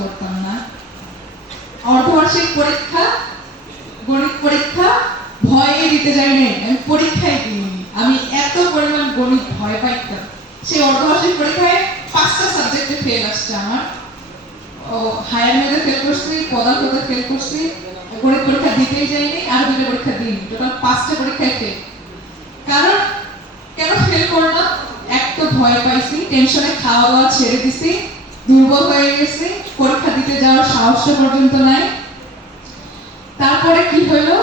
করতাম না। অর্ধবার্ষিক পরীক্ষা, গণিত পরীক্ষা ভয়ে দিতে যাই নাই, আমি পরীক্ষায় দিইনি। আমি এত পরিমাণ গণিত ভয় পাইতাম। সেই অর্ধবার্ষিক পরীক্ষায় 5টা সাবজেক্টে ফেল আসছে আমার। হায়ার ম্যাথে ফেল করছি, পদার্থতে ফেল করছি, গণিত পরীক্ষা দিতেই যাইনি, আর 2টা পরীক্ষা দিইনি, টোটাল 5টা পরীক্ষায় ফেল। কারণ কেন ফেল করলাম? এক তো ভয় পাইছি, টেনশনে খাওয়া দাওয়া ছেড়ে দিছি, দুর্বল হয়ে গেছি, পরীক্ষা দিতে যাওয়ার সাহস পর্যন্ত নাই। তারপরে কি হলো,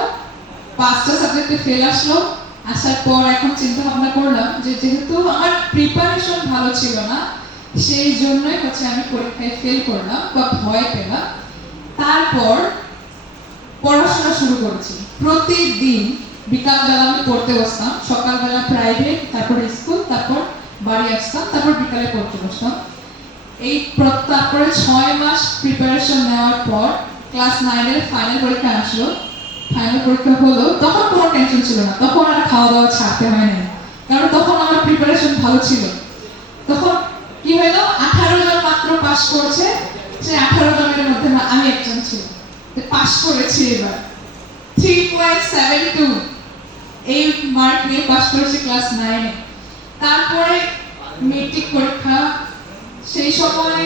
5টা সাবজেক্টে ফেল আসলো। আসার পর এখন চিন্তা ভাবনা করলাম যে যেহেতু আমার প্রিপারেশন ভালো ছিল না, সেই জন্যই আমি পরীক্ষায় ফেল করলাম বা ভয় পেলাম। তারপর পড়াশোনা শুরু করেছি। প্রতিদিন বিকালবেলা আমি পড়তে বসতাম, সকালবেলা প্রাইভেট, তারপর স্কুল, তারপর বাড়ি আসতাম, তারপর বিকালে পড়তে বসতাম। তারপরে 6 মাস প্রিপারেশন নেওয়ার পর ক্লাস 9 এর ফাইনাল পরীক্ষা আসলো। ফাইনাল পরীক্ষা হলো, তখন কোনো টেনশন ছিল না, তখন আর খাওয়া দাওয়া ছাড়তে হয় না, কারণ তখন আমার প্রিপারেশন ভালো ছিল। তখন কি হলো, 18 জন মাত্র পাস করছে, সেই 18 জনের মধ্যে আমি একজন ছিলাম, পাস করেছি এবার 3.72 এই মার্ক নিয়ে পাস করেছি ক্লাস 9 এ। তারপরে মেট্রিক পরীক্ষা, সেই সময়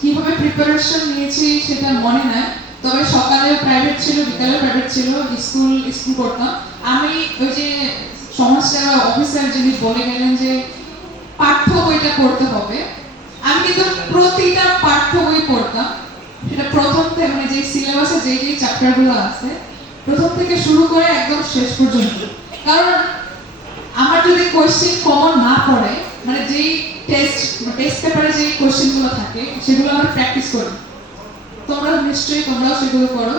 কিভাবে প্রিপারেশন নিয়েছি সেটা মনে নাই, তবে সকালে প্রাইভেট ছিল, বিকালে প্রাইভেট ছিল, স্কুল করতাম। আমি ওই যে সমাজসেবা অফিসার যিনি বলে গেলেন যে পাঠ্য বইটা পড়তে হবে, আমি কিন্তু প্রতিটা পাঠ্য বই পড়তাম। সেটা প্রথম থেকে মানে যে সিলেবাসে যে চ্যাপ্টারগুলো আছে প্রথম থেকে শুরু করে একদম শেষ পর্যন্ত। কারণ আমার যদি কোয়েশ্চেন কমন না পড়ে, মানে যেই টেস্ট পেপারে যে কোয়েশ্চেনগুলো থাকে সেগুলো আমরা প্র্যাকটিস করি। তোমরাও সেগুলো করো,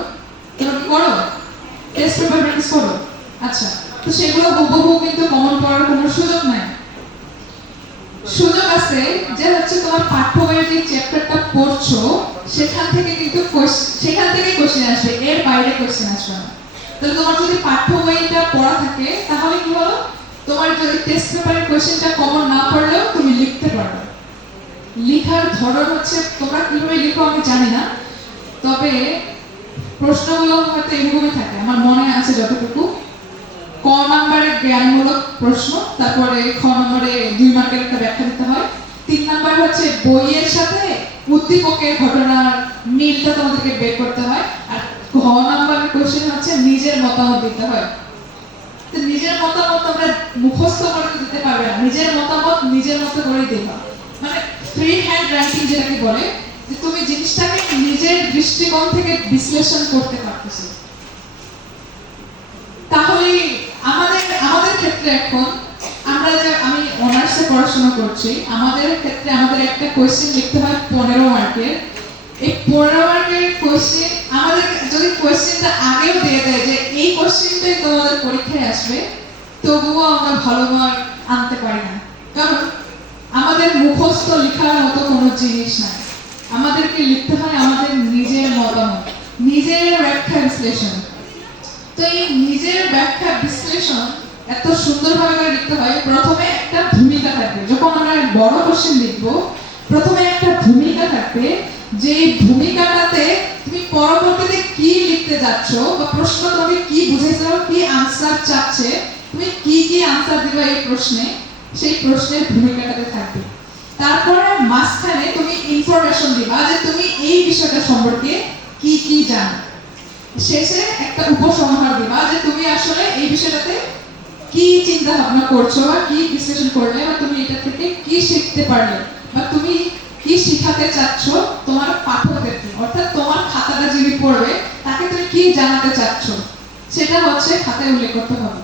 তোমরা করো টেস্ট পেপার প্র্যাকটিস করো। আচ্ছা, তো সেগুলো হুবহু কিন্তু কমন পড়ার কোনো সুযোগ নাই। সুযোগ আছে যে তোমার পাঠ্য বইয়ের যে চ্যাপ্টারটা পড়ছো সেখান থেকে কিন্তু কোশ্চেন আসবে, এর বাইরে কোশ্চেন আসবে না। তাহলে তোমার যদি পাঠ্য বইটা পড়া থাকে তাহলে কি হলো, তোমার যদি টেস্ট পেপারের কোশ্চেনটা কমন না পড়লেও তুমি লিখতে পারবে। লেখার ধরন তোমরা কিভাবে লিখো আমি জানি না, তবে প্রশ্নগুলো হয়তো এরকমই থাকে, আমার মনে আছে যতটুকু। ক নম্বরে জ্ঞানমূলক প্রশ্ন, তারপরে খ নম্বরে 2 মার্কের একটা ব্যাখ্যা দিতে হয়, 3 নম্বর বইয়ের সাথে উদ্দীপকের ঘটনার মিলটা তোমাদেরকে বের করতে হয়, আর ঘ নম্বরের কোশ্চেন নিজের মতামত দিতে হয়। তো নিজের মতামত তোমরা মুখস্থ করে দিতে পারবে না, নিজের মতামত নিজের মতো করে দিবা, মানে ফ্রি হ্যান্ড রাইটিং যেটাকে বলে, যে তুমি জিনিসটাকে নিজের দৃষ্টিকোণ থেকে বিশ্লেষণ করতে পারতেছো। তাহলে আমাদের ক্ষেত্রে এখন আমি অনার্সে পড়াশোনা করছি, আমাদের ক্ষেত্রে আমাদের একটা কোয়েশ্চেন লিখতে হয় 15 মার্কের। এই 15 মার্কের কোয়েশ্চেন আমাদের যদি কোয়েশ্চেনটা আগেও দিয়ে দেয় যে এই কোয়েশ্চেনটাই তোমাদের পরীক্ষায় আসবে, তবুও আমরা ভালো মার্ক আনতে পারি না, কারণ আমাদের মুখস্থ লেখার মতো কোনো জিনিস নাই। আমাদেরকে লিখতে হয় আমাদের নিজের মতামত, নিজের ব্যাখ্যা বিশ্লেষণ। তো এই নিজের ব্যাখ্যা বিশ্লেষণ এত সুন্দরভাবে করে লিখতে হয়। প্রথমে একটা ভূমিকা থাকবে, যখন আমরা বড় কোশ্চেন লিখবো প্রথমে একটা ভূমিকা থাকবে, যে ভূমিকাটাতে তুমি পরবর্তীতে কি লিখতে যাচ্ছ বা প্রশ্ন তুমি কি বুঝেছো, কি আনসার চাচ্ছে, তুমি কি আনসার দিবে এই প্রশ্নে, সেই প্রশ্নের ভূমিকাটাতে থাকবে। তারপরে মাঝখানে তুমি ইনফরমেশন দিবা যে তুমি এই বিষয়টা সম্পর্কে কি জানো। শেষে একটা উপসংহার দিবা যে তুমি আসলে এই বিষয়টাতে কি চিন্তা ভাবনা করছো বা কি বিশ্লেষণ করলে, বা তুমি এটা থেকে কি শিখতে পারলে, বা তুমি কি শিখাতে চাচ্ছ তোমার পাঠকদেরকে, অর্থাৎ তোমার খাতাটা যিনি পড়বে তাকে তুমি কি জানাতে চাচ্ছ, সেটা খাতায় উল্লেখ করতে হবে।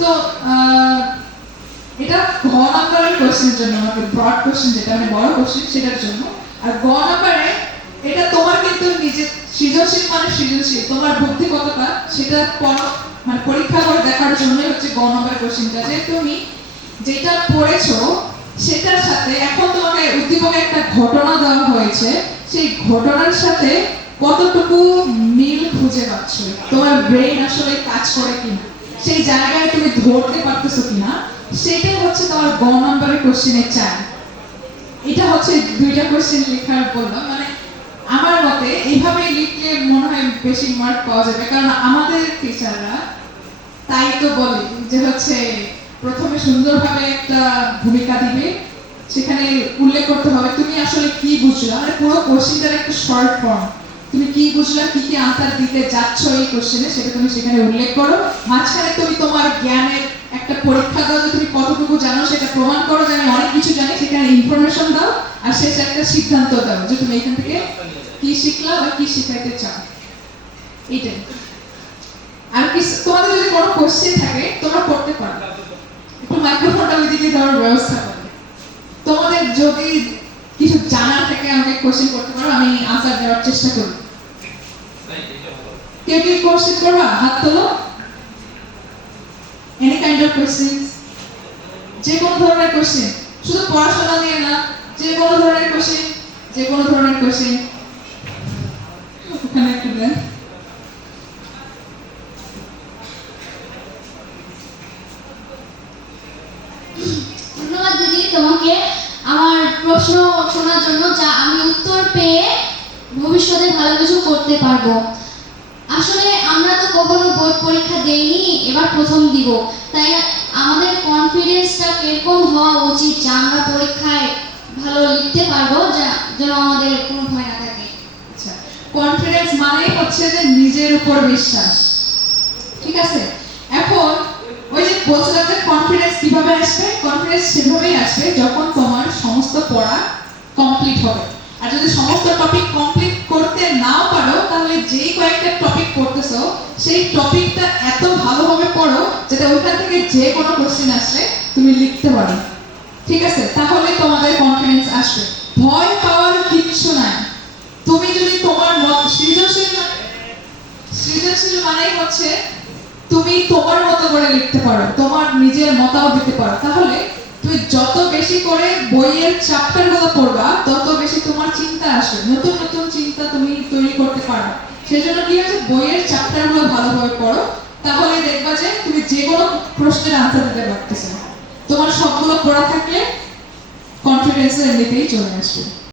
তো এটা ঘ নম্বরের কোশ্চেনের জন্য, আমাদের ব্রড কোশ্চেন যেটা মানে বড় কোশ্চেন সেটার জন্য। আর গ নম্বরে এটা তোমার কিন্তু নিজের সৃজনশীল, মানে সৃজনশীল তোমার বুদ্ধি কতটা সেটা মানে পরীক্ষা করে দেখার জন্যই গ নম্বরের কোশ্চেনটা, যে তুমি যেটা পড়েছো সেটার সাথে এখন তোমাকে উদ্দীপকে একটা ঘটনা দেওয়া হয়েছে, সেই ঘটনার সাথে কতটুকু মিল খুঁজে পাচ্ছ, তোমার ব্রেন আসলে কাজ করে কিনা, সেই জায়গায় তুমি ধরতে পারতেছো কিনা, সেটাই তোমার গ নম্বরের কোশ্চেনের চাই। এটা 2টা কোশ্চেন লেখার বললাম, মানে আমার মতে এইভাবে লিখলে মনে হয় বেশি মার্ক পাওয়া যাবে, কারণ আমাদের টিচাররা তাই তো বলে যে হচ্ছে প্রথমে সুন্দরভাবে একটা ভূমিকা দিবে, সেখানে উল্লেখ করতে হবে তুমি আসলে কি বুঝলা, মানে পুরো কোশ্চেনটার একটা শর্ট ফর্ম, তুমি কি বুঝলা, কি কি আনসার দিতে যাচ্ছ এই কোশ্চেনে, সেটা তুমি সেখানে উল্লেখ করো। মাঝখানে তুমি তোমার জ্ঞানের একটা পরীক্ষা দাও যে তুমি কতটুকু জানো, সেটা প্রমাণ করো যে আমি অনেক কিছু জানি, সেখানে ইনফরমেশন দাও, আর শেষে একটা সিদ্ধান্ত দাও যে তুমি এখান থেকে কি শিখলা বা কি শিখাইতে চাও। এইটাই। আর কি তোমাদের যদি কোনো কোশ্চেন থাকে তোমরা করতে পারো, একটু মাইক্রোফোনটা ওইদিকে দেওয়ার ব্যবস্থা করো। তোমাদের যদি কিছু জানার থেকে আমাকে কোশ্চেন করতে পারো, আমি আনসার দেওয়ার চেষ্টা করব। কেউ কি কোশ্চেন করবা? হাত তোলো। এনি কাইন্ড অফ কোশ্চেন, যে কোনো ধরনের কোশ্চেন, শুধু পড়াশোনা নিয়ে না, যে কোনো ধরনের কোশ্চেন, যে কোনো ধরনের কোশ্চেন। ওখানে একটু দেন। ধন্যবাদ দিদি তোমাকে আমার প্রশ্ন শোনার জন্য, যা আমি উত্তর পেয়ে ভবিষ্যতে ভালো কিছু করতে পারবো। আসলে আমরা তো কখনো বোর্ড পরীক্ষা দেইনি, এবার প্রথম দিব, তাই আমাদের কনফিডেন্সটা এরকম হওয়া উচিত যে আমরা পরীক্ষায় ভালো লিখতে পারবো, যেন আমাদের কোনো ভয় না থাকে। আচ্ছা, কনফিডেন্স মানেই হচ্ছে যে নিজের উপর বিশ্বাস, ঠিক আছে? এখন ওই যে বলছিলাম যে কনফিডেন্স কিভাবে আসবে, কনফিডেন্স সেভাবেই আসবে যখন তোমার সমস্ত পড়া কমপ্লিট হবে। আর যদি সমস্ত টপিক কমপ্লিট করতে নাও পারো, তাহলে যেই কয়েকটা টপিক পড়তেছো সেই টপিকটা এত ভালোভাবে পড়ো যাতে ওইখান থেকে যে কোনো কোশ্চেন আসলে তুমি লিখতে পারো, ঠিক আছে? তাহলে তোমাদের কনফিডেন্স আসবে। ভয় পাওয়ার কিচ্ছু নাই। তুমি যদি তোমার সৃজনশীল মানেই হচ্ছে তুমি তোমার মতো করে লিখতে পারো, তোমার নিজের মতামত দিতে পারো, তাহলে তুমি যত বেশি করে বইয়ের চ্যাপ্টারগুলো পড়বা তত বেশি তোমার চিন্তা আসবে, নতুন নতুন চিন্তা তুমি তৈরি করতে পারো। সেজন্য কি হচ্ছে, বইয়ের চ্যাপ্টারগুলো ভালোভাবে পড়ো, তাহলে দেখবা যে তুমি যে কোনো প্রশ্নের আনসার দিতে পারতেছো। তোমার সবগুলো পড়া থাকলে কনফিডেন্স এমনিতেই চলে আসবে।